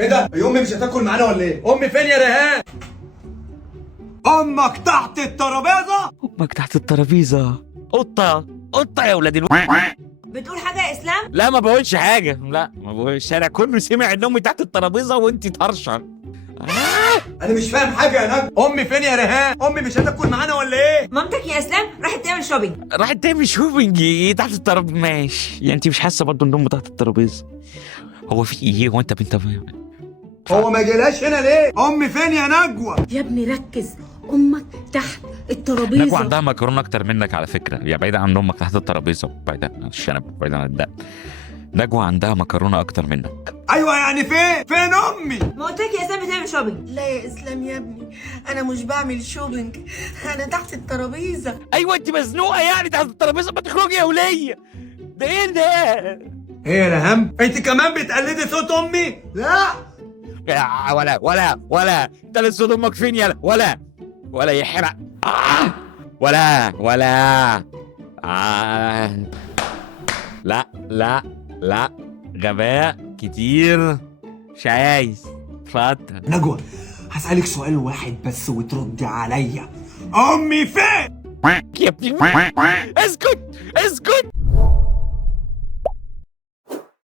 ايه ده؟ هي امي مش هتاكل معانا ولا ايه؟ امي فين يا ريهان؟ امك تحت الترابيزه؟ امك تحت الترابيزه. قطه قطه يا ولاد بتقول حاجه يا اسلام؟ لا ما بقولش حاجه، لا ما بقولش. الشارع كله سمع ان امي تحت الترابيزه وانت طرشه. انا مش فاهم حاجه يا نجم. امي فين يا ريهان؟ امي مش هتاكل معانا ولا ايه؟ مامتك يا اسلام راحت تعمل شوبينج. راحت تعمل شوبينج ايه تحت الترابيزه؟ ماشي يعني انت مش حاسه برضه ان امي تحت الترابيزه؟ هو في ايه؟ هو انت بنت هو ما جالهاش هنا ليه؟ امي فين يا نجوى؟ يا ابني ركز، امك تحت نجوى الترابيزه. عندها مكرونه اكتر منك على فكره، يا بعيدا عن امك تحت الترابيزه، بعيدا عن الشنب، بعيدا عن الدق. نجوى عندها مكرونه اكتر منك. ايوه يعني فين امي؟ ما قلت لك يا اسلام بتعمل شوبينج. لا يا اسلام يا ابني، انا مش بعمل شوبينج، انا تحت الترابيزه. ايوه انت مزنوقه يعني تحت الترابيزه، ما تخرجي يا وليه. ده ايه ده؟ ايه يا ريهام؟ انت كمان بتقلدي صوت امي؟ لا ولا انت اللي صوت امك فين يالا؟ ولا يحرق. ولا لا غباء كتير، مش عايز. اتفضل. نجوى، هسألك سؤال واحد بس وتردي عليا. امي فين؟ يا ابني اسكت.